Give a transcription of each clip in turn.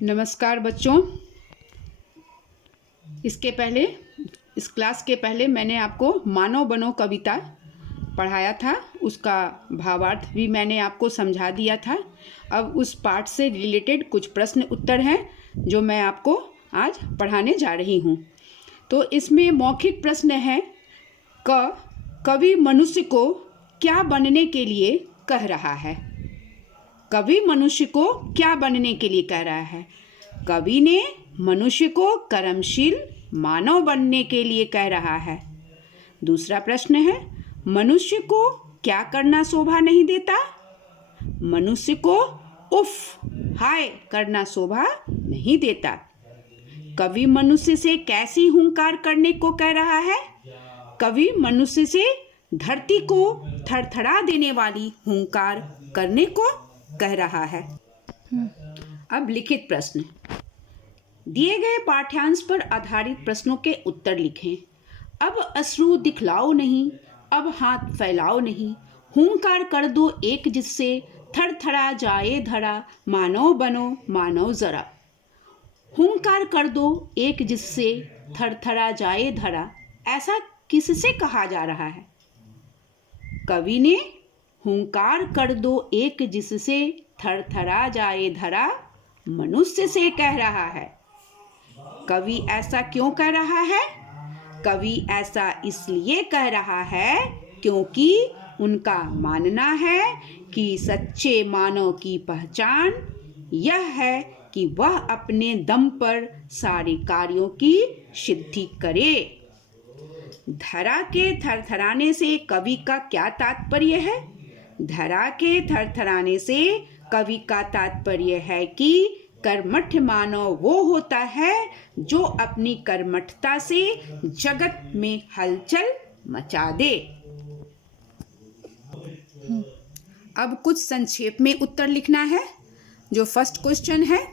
नमस्कार बच्चों। इस क्लास के पहले मैंने आपको मानव बनो कविता पढ़ाया था। उसका भावार्थ भी मैंने आपको समझा दिया था। अब उस पाठ से रिलेटेड कुछ प्रश्न उत्तर हैं जो मैं आपको आज पढ़ाने जा रही हूँ। तो इसमें मौखिक प्रश्न है, कवि मनुष्य को क्या बनने के लिए कह रहा है। कवि मनुष्य को क्या बनने के लिए कह रहा है। कवि ने मनुष्य को कर्मशील मानव बनने के लिए कह रहा है। दूसरा प्रश्न है, मनुष्य को क्या करना शोभा नहीं देता। मनुष्य को उफ हाय करना शोभा नहीं देता। कवि मनुष्य से कैसी हुंकार करने को कह रहा है। कवि मनुष्य से धरती को थरथरा देने वाली हुंकार करने को कह रहा है। अब लिखित प्रश्न। दिए गए पाठ्यांश पर आधारित प्रश्नों के उत्तर लिखें। अब अश्रु दिखलाओ नहीं, अब हाथ फैलाओ नहीं, हुंकार कर दो एक जिससे थरथरा जाए धरा, मानव बनो मानव जरा। हुंकार कर दो एक जिससे थरथरा जाए धरा, ऐसा किससे कहा जा रहा है। कवि ने हुंकार कर दो एक जिससे थरथरा जाए धरा मनुष्य से कह रहा है। कवि ऐसा क्यों कह रहा है। कवि ऐसा इसलिए कह रहा है क्योंकि उनका मानना है कि सच्चे मानव की पहचान यह है कि वह अपने दम पर सारे कार्यों की सिद्धि करे। धरा के थरथराने से कवि का क्या तात्पर्य है। धरा के थरथराने से कवि का तात्पर्य है कि कर्मठ मानव वो होता है जो अपनी कर्मठता से जगत में हलचल मचा दे। अब कुछ संक्षेप में उत्तर लिखना है। जो फर्स्ट क्वेश्चन है,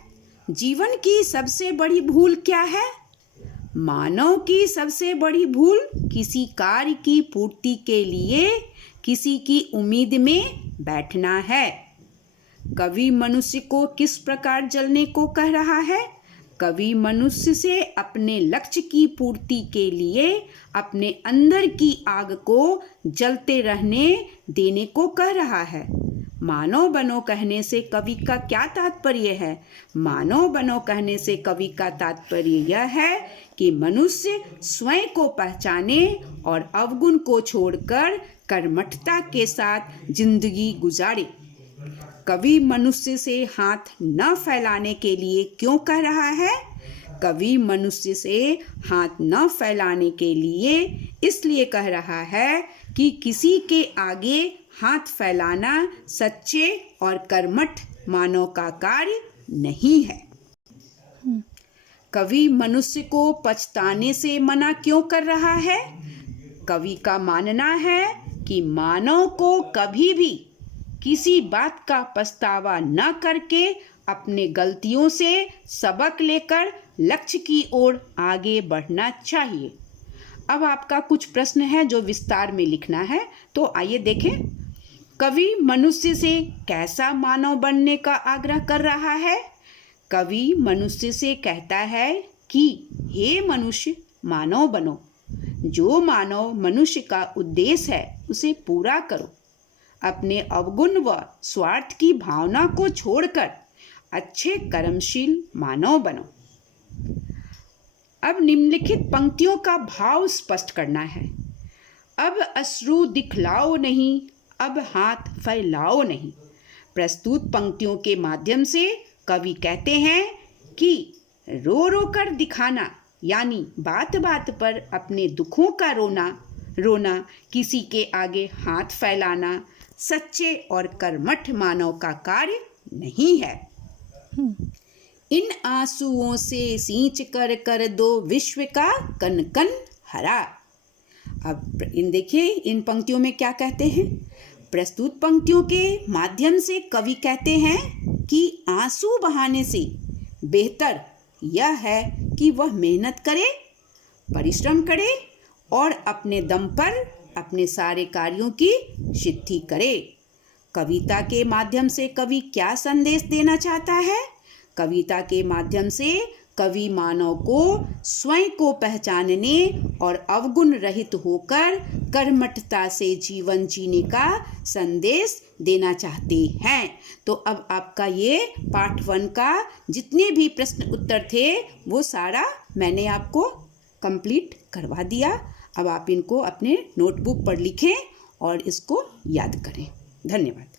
जीवन की सबसे बड़ी भूल क्या है। मानव की सबसे बड़ी भूल किसी कार्य की पूर्ति के लिए किसी की उम्मीद में बैठना है। कवि मनुष्य को किस प्रकार जलने को कह रहा है। कवि मनुष्य से अपने लक्ष्य की पूर्ति के लिए अपने अंदर की आग को जलते रहने देने को कह रहा है। मानव बनो कहने से कवि का क्या तात्पर्य है। मानव बनो कहने से कवि का तात्पर्य यह है कि मनुष्य स्वयं को पहचाने और अवगुण को छोड़कर कर्मठता के साथ जिंदगी गुजारे। कवि मनुष्य से हाथ न फैलाने के लिए क्यों कह रहा है। कवि मनुष्य से हाथ न फैलाने के लिए इसलिए कह रहा है कि किसी के आगे हाथ फैलाना सच्चे और कर्मठ मानव का कार्य नहीं है। कवि मनुष्य को पछताने से मना क्यों कर रहा है। कवि का मानना है कि मानव को कभी भी किसी बात का पछतावा न करके अपने गलतियों से सबक लेकर लक्ष्य की ओर आगे बढ़ना चाहिए। अब आपका कुछ प्रश्न है जो विस्तार में लिखना है, तो आइए देखें। कवि मनुष्य से कैसा मानव बनने का आग्रह कर रहा है। कवि मनुष्य से कहता है कि हे मनुष्य मानव बनो। जो मानव मनुष्य का उद्देश्य है उसे पूरा करो। अपने अवगुण व स्वार्थ की भावना को छोड़कर अच्छे कर्मशील मानव बनो। अब निम्नलिखित पंक्तियों का भाव स्पष्ट करना है। अब अश्रु दिखलाओ नहीं, अब हाथ फैलाओ नहीं। प्रस्तुत पंक्तियों के माध्यम से कवि कहते हैं कि रो रो कर दिखाना यानी बात बात पर अपने दुखों का रोना, किसी के आगे हाथ फैलाना सच्चे और कर्मठ मानव का कार्य नहीं है। इन आंसुओं से सींच कर कर दो विश्व का कन कन हरा। अब देखिए इन पंक्तियों में क्या कहते हैं। प्रस्तुत पंक्तियों के माध्यम से कवि कहते हैं कि आंसू बहाने से बेहतर यह है कि वह मेहनत करे, परिश्रम करे और अपने दम पर अपने सारे कार्यों की सिद्धि करे। कविता के माध्यम से कवि क्या संदेश देना चाहता है। कविता के माध्यम से कवि मानव को स्वयं को पहचानने और अवगुण रहित होकर कर्मठता से जीवन जीने का संदेश देना चाहते हैं। तो अब आपका ये पार्ट 1 का जितने भी प्रश्न उत्तर थे वो सारा मैंने आपको कंप्लीट करवा दिया। अब आप इनको अपने नोटबुक पर लिखें और इसको याद करें। धन्यवाद।